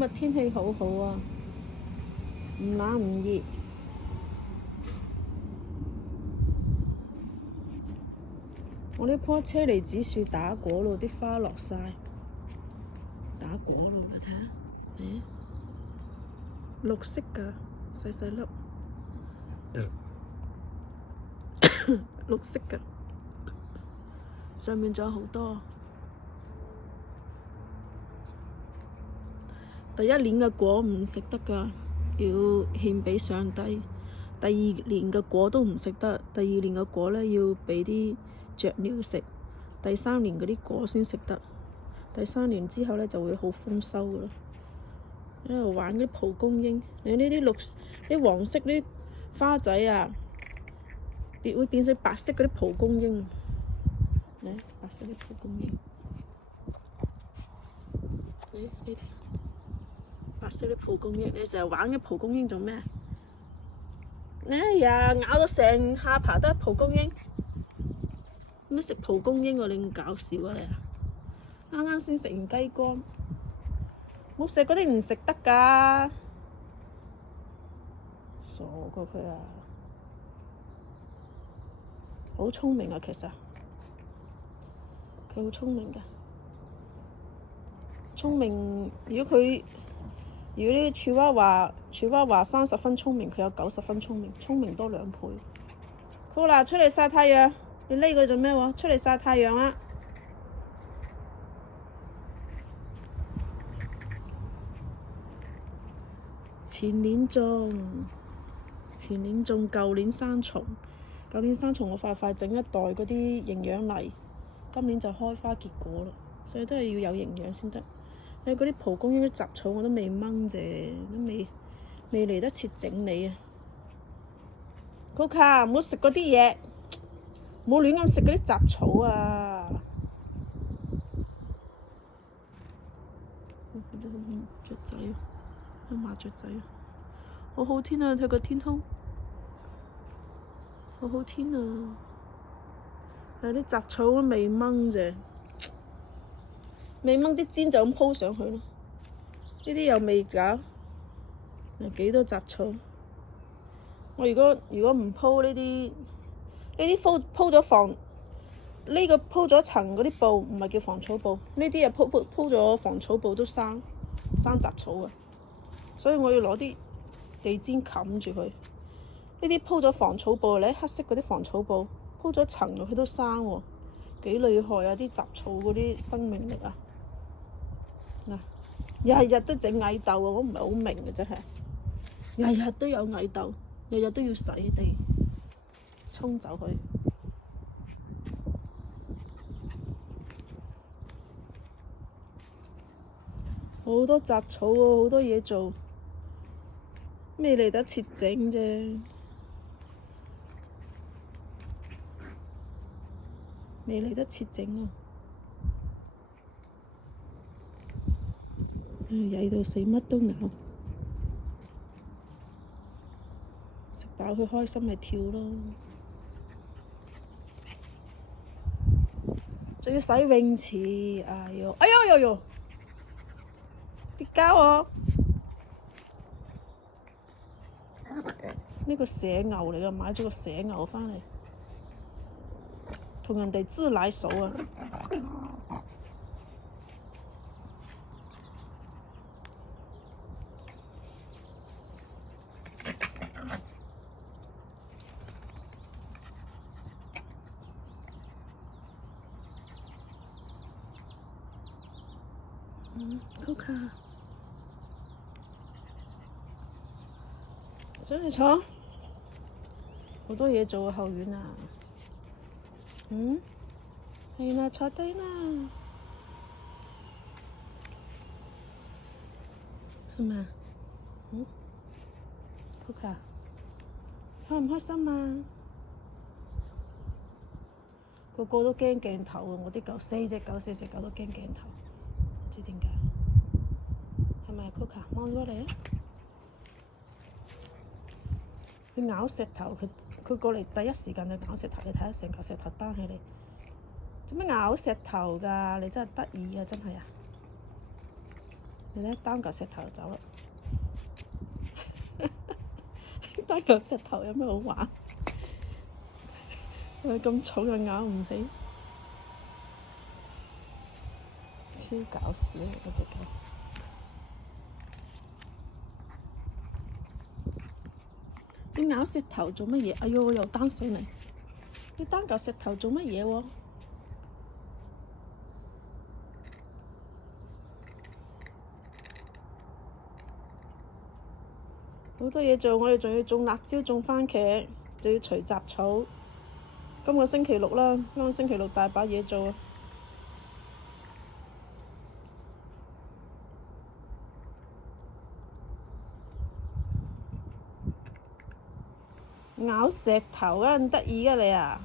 日天氣好好啊，唔冷唔熱。我呢棵車厘子樹打果咯，啲花落晒，打果咯，你睇下，綠色㗎，細細粒，綠色㗎，上面仲有好多。第一年嘅果唔食得㗎，要獻俾上帝。第二年嘅果都唔食得，第二年嘅果呢要俾啲雀鳥食。第三年嗰啲果先食得。第三年之後呢就會好豐收㗎喇。喺度玩嗰啲蒲公英，你呢啲黃色啲花仔啊，會變成白色嗰啲蒲公英。嚟，白色啲蒲公英。呢啲白色啲蒲公英，你成日玩嘅蒲公英做咩？哎呀，咬到成下巴都係蒲公英，咩食蒲公英喎？你咁搞笑啊你啊！啱啱先食完雞肝，冇食嗰啲唔食得㗎，傻過佢啊！好聰明啊，其實佢好聰明㗎，聰明。如果呢個處娃娃30分聰明，佢有90分聰明，聰明多2倍。好啦，出嚟曬太陽，你匿佢做咩喎？出嚟曬太陽啦！前年種，舊年生蟲。我快整一袋嗰啲營養泥，今年就開花結果啦，所以都係要有營養先得。嗰啲蒲公英啲雜草我都未掹啫，都未嚟得切整理啊。Coca，唔好食嗰啲嘢，唔好亂咁食嗰啲雜草啊！雀仔，麻雀仔，好好天啊！睇個天空，好好天啊！但係啲雜草都未掹啫，未掹啲尖就咁鋪上去咯。呢啲又未搞，有幾多雜草？我如果唔鋪呢啲鋪咗防呢個鋪咗層嗰啲布，唔係叫防草布，呢啲啊鋪咗防草布都生雜草啊，所以我要攞啲地氈冚住佢。呢啲鋪咗防草布咧，黑色嗰啲防草布鋪咗層佢都生喎，幾厲害啊！啲雜草嗰啲生命力啊！嗱，日日都整蟻竇啊！我唔係好明嘅真係，日日都有蟻竇，日日都要洗地沖走佢。好多雜草喎，好多嘢做，未嚟得切整啫，未嚟得切整啊！曳到死，乜都咬，食飽佢開心咪跳咯，仲要洗泳池，哎呦！跌膠喎！呢個蛇牛嚟㗎，買咗個蛇牛返嚟，同人哋自來熟啊！Coca， 上去坐，好多嘢做啊，後院啊。係啦，坐低啦，係咪啊？Coca， 開唔開心啊？個個都驚鏡頭啊！我啲狗4隻狗都驚鏡頭，唔知點解。係咪啊 Coca？ 望過嚟啊！佢咬石頭，佢過嚟第一時間就咬石頭，你睇下成嚿石頭擔起嚟，做咩咬石頭㗎？你真係得意啊！真係啊！你睇擔嚿石頭就走啦。擔嚿石頭有咩好玩？佢咁重又咬唔起，超搞笑嗰隻狗。你咬石頭做乜嘢？哎呦，又擔上嚟！你擔嚿石頭做乜嘢喎？好多嘢做，我哋仲要種辣椒、種番茄，仲要除雜草。今個星期六啦，今個星期六大把嘢做啊！咬石頭啊，咁得意㗎你啊！